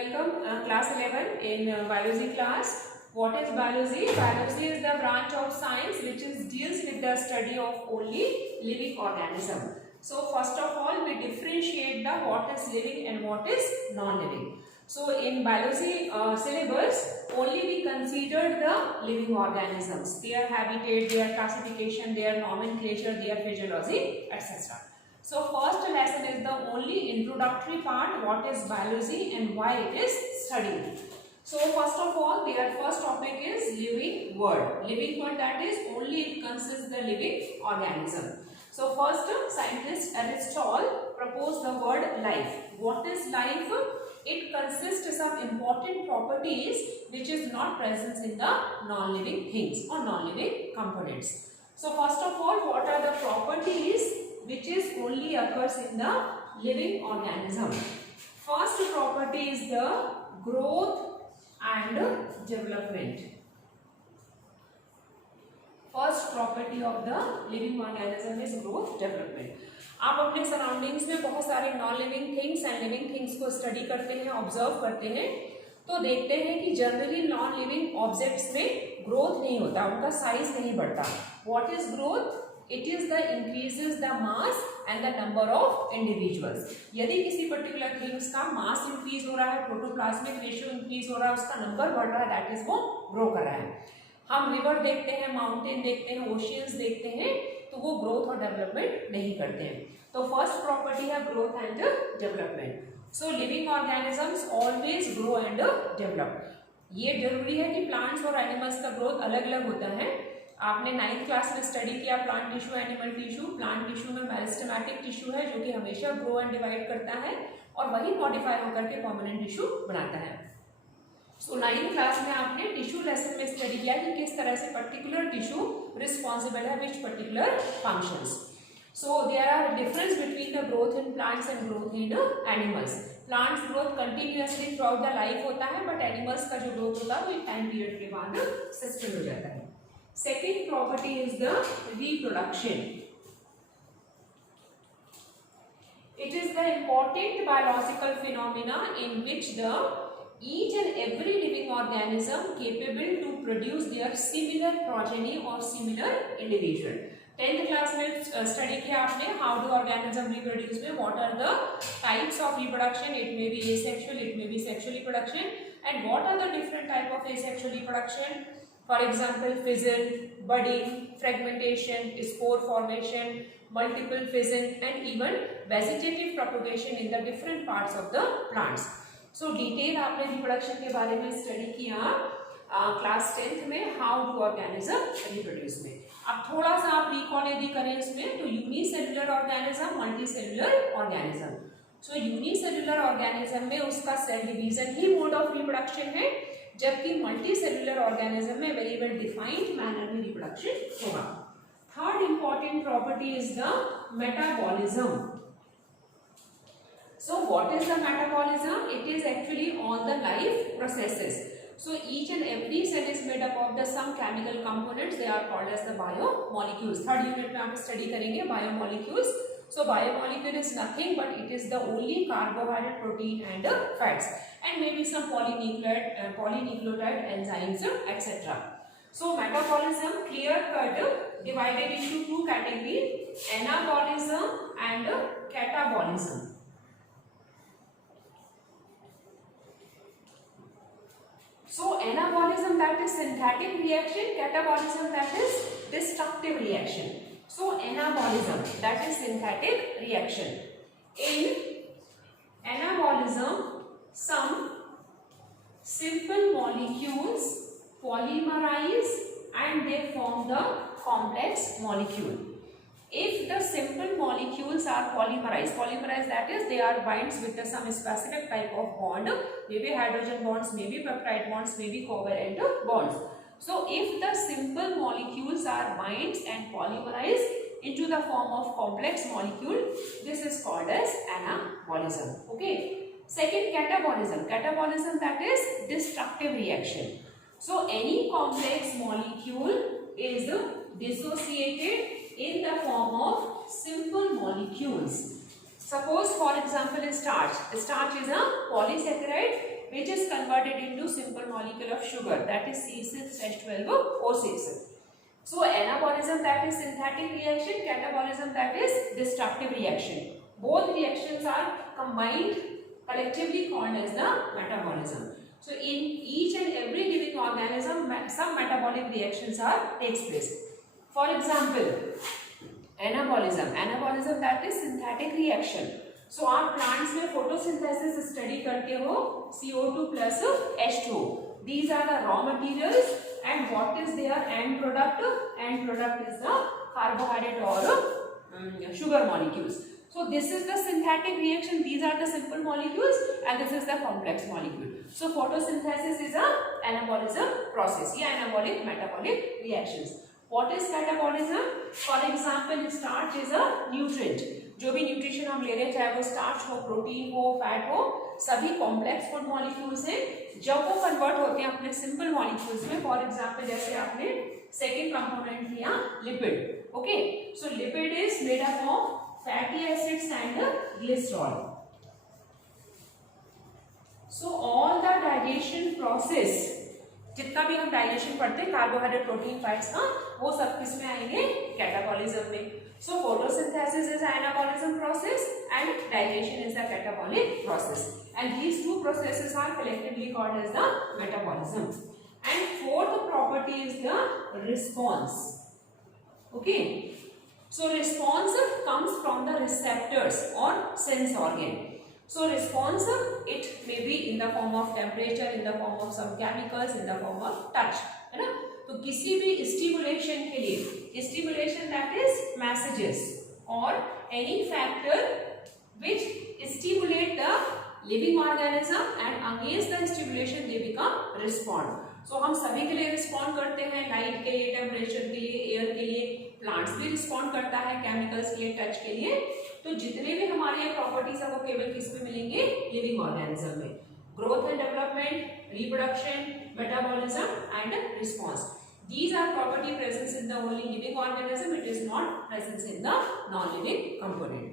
Welcome class 11 in biology class. What is biology? Biology is the branch of science which deals with the study of only living organism. So first of all we differentiate the what is living and what is non-living. So in biology syllabus only we consider the living organisms, their habitat, their classification, their nomenclature, their physiology, etc. So first lesson is the only introductory part, what is biology and why it is studied. So first of all their first topic is living world. Living world, that is only it consists the living organism. So first scientist Aristotle proposed the word life. What is life? It consists of some important properties which is not present in the non-living things or non-living components. So first of all, what are the properties which is only occurs in the living organism? First property is the growth and development. First property of the living organism is growth development. आप अपने surroundings में बहुत सारे non living things and living things को study करते हैं, observe करते हैं, तो देखते हैं कि जनरली नॉन लिविंग ऑब्जेक्ट्स में ग्रोथ नहीं होता, उनका साइज नहीं बढ़ता. What is growth? It is the increases the mass and the number of individuals. यदि किसी पर्टिकुलर थिंग्स का मास इंक्रीज हो रहा है, प्रोटोप्लाज्मिक रेशियो इंक्रीज हो रहा है, उसका नंबर बढ़ रहा है, दैट इज वो ग्रो कर रहा है. हम रिवर देखते हैं, माउंटेन देखते हैं, ओशियंस देखते हैं, तो वो ग्रोथ और डेवलपमेंट नहीं करते हैं. तो फर्स्ट प्रॉपर्टी है growth and development. So living organisms always grow and develop. ये जरूरी है कि प्लांट्स और एनिमल्स का ग्रोथ अलग अलग होता है. आपने 9th क्लास में स्टडी किया plant tissue, animal tissue. Plant tissue में मेरिस्टेमेटिक टिश्यू है जो कि हमेशा ग्रो एंड डिवाइड करता है और वही मॉडिफाई होकर के परमानेंट टिश्यू बनाता है. सो 9th क्लास में आपने टिश्यू लेसन में स्टडी किया कि किस तरह से पर्टिकुलर टिश्यू रिस्पॉन्सिबल है which particular functions. So there are difference between the growth in plants and growth in animals. Plants growth continuously throughout the life होता है, बट एनिमल्स का जो ग्रोथ होता है वो एक टाइम पीरियड के बाद सस्टेन हो जाता है. Second property is the reproduction. It is the important biological phenomena in which each and every living organism capable to produce their similar progeny or similar individual. 10th class में study किया आपने how do organism reproduce में what are the types of reproduction. It may be asexual, it may be sexual reproduction, and what are the different type of asexual reproduction. For example, fission, budding, fragmentation, spore formation, multiple fission, and even vegetative propagation in the different parts of the plants. So detail आपने reproduction के बारे में study किया class 10th में how do organism reproduce में. अब थोड़ा सा आप रिकॉल यदि करें इसमें तो unicellular organism, multicellular organism. So unicellular organism में उसका सेल डिवीजन ही मोड ऑफ रिप्रोडक्शन है, जबकि मल्टी सेल्युलर ऑर्गेनिज्म में वेरी वेल डिफाइंड मैनर में रिप्रोडक्शन होगा. Third important property is the metabolism. So what is the metabolism? It is actually all the life processes. So each and every cell is made up of the some chemical components. They are called as the biomolecules. Third unit में आप study करेंगे biomolecules. So biomolecule is nothing but it is the only carbohydrate, protein and fats, and maybe some polynucleotide enzymes, etc. So metabolism clear cut divided into two categories: anabolism and catabolism. So anabolism, that is synthetic reaction, catabolism, that is destructive reaction. So anabolism, that is synthetic reaction. In anabolism, some simple molecules polymerize and they form the complex molecule. If the simple molecules are polymerized, that is they are binds with some specific type of bond, maybe hydrogen bonds, maybe peptide bonds, maybe covalent bonds. So if the simple molecules are binds and polymerized into the form of complex molecule, this is called as anabolism. Okay. Second, catabolism. Catabolism, that is destructive reaction. So any complex molecule is dissociated in the form of simple molecules. Suppose for example starch. Starch is a polysaccharide which is converted into simple molecule of sugar, that is C6H12O6. So anabolism, that is synthetic reaction, catabolism, that is destructive reaction. Both reactions are combined, collectively called as the metabolism. So in each and every living organism, some metabolic reactions takes place. For example, anabolism. Anabolism, that is synthetic reaction. So आप plants में photosynthesis study करते हो, CO2 plus H2O. These are the raw materials, and what is their end product? End product is the carbohydrate or sugar molecules. So this is the synthetic reaction. These are the simple molecules, and this is the complex molecule. So photosynthesis is a anabolism process. ये anabolic metabolic reactions. What is catabolism? For example, starch is a nutrient. जो भी nutrition हम ले रहे हैं, चाहे वो starch हो, प्रोटीन हो, फैट हो, सभी कॉम्प्लेक्स फूड मॉलिक्यूल्स हैं. जब वो कन्वर्ट होते हैं अपने सिंपल मॉलिक्यूल्स में, फॉर एग्जांपल जैसे आपने सेकेंड कंपोनेंट लिया lipid. Okay, so lipid is made up of fatty acids and glycerol. So all the digestion process, जितना भी हम डाइजेशन पढ़ते हैं कार्बोहाइड्रेट, प्रोटीन, फैट्स का, वो सब किस में आएंगे? कैटाबॉलिज्म में. So photosynthesis is an anabolism process and digestion is the catabolic process, and these two processes are collectively called as the metabolism. And fourth property is the response. Okay, so response comes from the receptors or sense organ. So response, it may be in the form of temperature, in the form of some chemicals, in the form of touch, है ना. तो किसी भी stimulation के लिए, stimulation that is messages और any factor which stimulate the living organism and against the stimulation they become respond. So हम सभी के लिए रिस्पॉन्ड करते हैं, लाइट के लिए, टेम्परेचर के लिए, एयर के लिए. प्लांट्स भी रिस्पॉन्ड करता है, केमिकल्स के लिए, टच के लिए. तो जितने भी हमारे ये प्रॉपर्टीज है वो केवल किस में मिलेंगे? लिविंग ऑर्गेनिज्म में. Growth and development, reproduction, metabolism and response. These are property present in the only living organism. It is not present in the non-living component.